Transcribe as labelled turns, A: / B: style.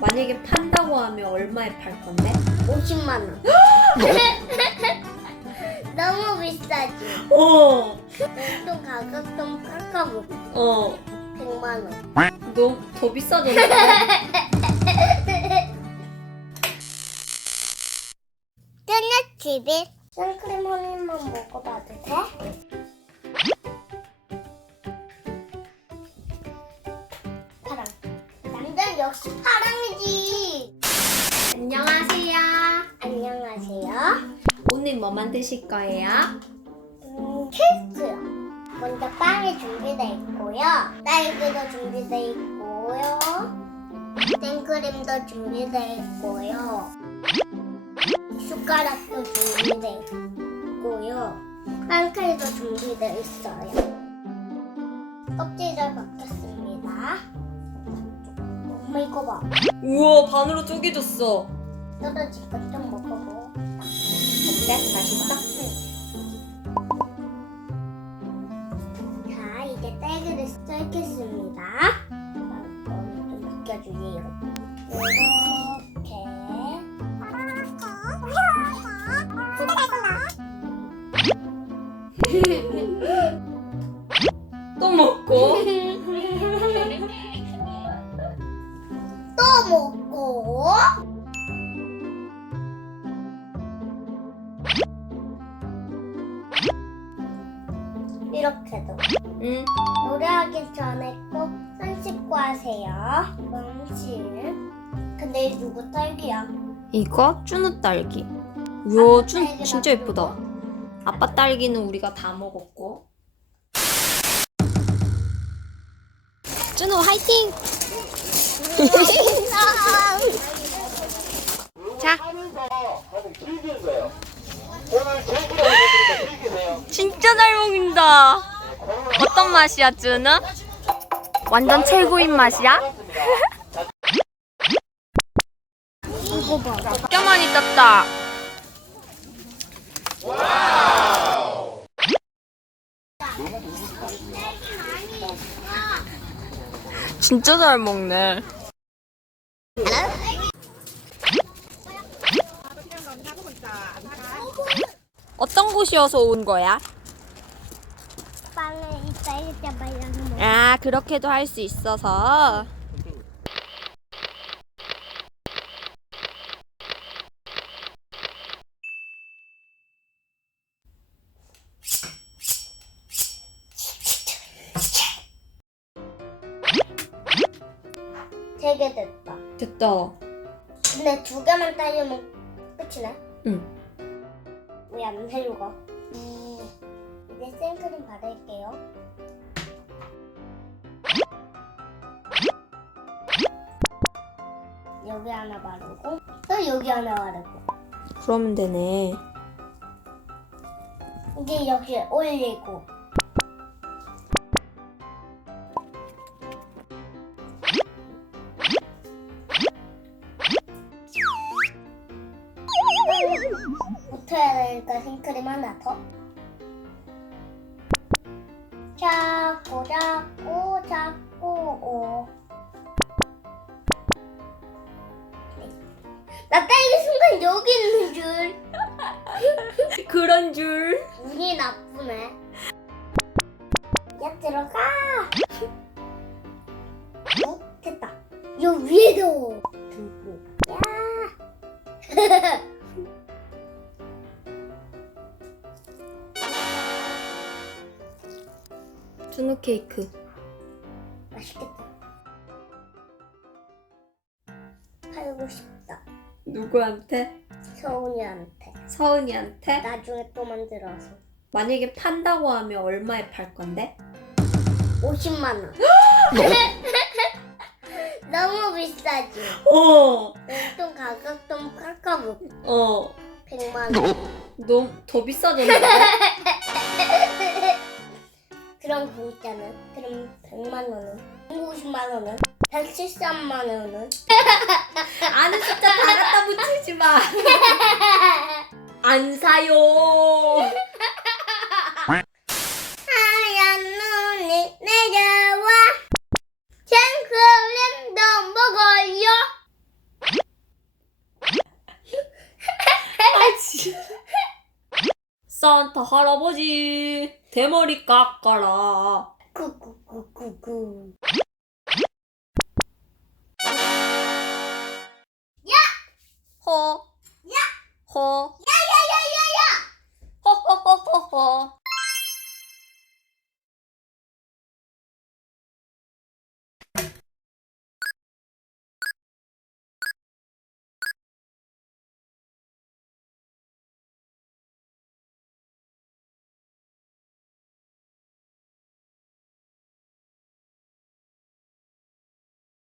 A: 만약에 판다고 하면 얼마에 팔 건데?
B: 50만 원. 너무 비싸지.
A: 어,
B: 또 가격 좀 깎아보고
A: 어,
B: 100만 원.
A: 너 더 비싸졌네.
B: 짠나 집에 생크림 한 입만 먹어봐도 돼? 역시 파랑이지.
A: 안녕하세요.
B: 안녕하세요.
A: 오늘 뭐 만드실 거예요?
B: 음, 케이크요. 먼저 빵이 준비되어 있고요. 딸기도 준비되어 있고요. 생크림도 준비되어 있고요. 숟가락도 준비되어 있고요. 빵크림도 준비되어 있어요. 껍질을 벗겼습니다. 엄마 이거 봐.
A: 우와, 반으로 쪼개졌어.
B: 떨어진 것좀 먹어보.
A: 어때? 맛있어?
B: 자, 이제 딸기를 썰겠습니다. 좀. 이렇게.
A: 또 먹고.
B: 이렇게도.
A: 응.
B: 노래하기 전에 꼭 손 씻고 하세요. 음식. 근데 이 누구 딸기야?
A: 이거 쭈누 딸기. 우와, 쭈 진짜 예쁘다. 아빠 딸기는 우리가 다 먹었고. 쭈누 화이팅! 자,
C: 하는.
A: 진짜 잘 먹는다. 어떤 맛이야, 쭈누? 완전 최고인 맛이야?
B: 이거
A: 많이 땄다. 진짜 잘 먹네. 어떤 곳이어서 온 거야?
B: 빵을 이 딸기 잡아야 먹.
A: 아, 그렇게도 할 수 있어서.
B: 되게 됐다.
A: 됐다.
B: 근데 두 개만 따려면 끝이네.
A: 응.
B: 왜 안 내려가? 음, 이제 생크림 바를게요. 여기 하나 바르고 또 여기 하나 바르고
A: 그러면 되네.
B: 이제 여기 올리고 되니까 생크림 하나 더 잡고 잡고 잡고 오. 나 딸기 순간 여기 있는 줄
A: 그런 줄.
B: 운이 나쁘네. 야 들어가.
A: 쭈누 케이크.
B: 맛있겠다. 팔고 싶다.
A: 누구한테?
B: 서훈이한테.
A: 서은이한테?
B: 나중에 또 만들어서.
A: 만약에 판다고 하면 얼마에 팔 건데?
B: 50만 원. 너무 비싸지.
A: 어,
B: 좀 가격 좀 깎아보고.
A: 어.
B: 100만 원.
A: 너더 비싸졌는데?
B: 그럼 그 있잖아. 그럼 100만 원은? 150만 원은? 173만 원은?
A: 아는 숫자 다 갖다 붙이지 마. 안 사요.
B: 하얀 눈이 내려와 생크림도 먹어요
A: 산타 할아버지 대머리 깎아라.
B: 쿠쿠쿠쿠쿠.
A: 호.
B: 야!
A: 호.
B: 야야야야야!
A: 호호호호호.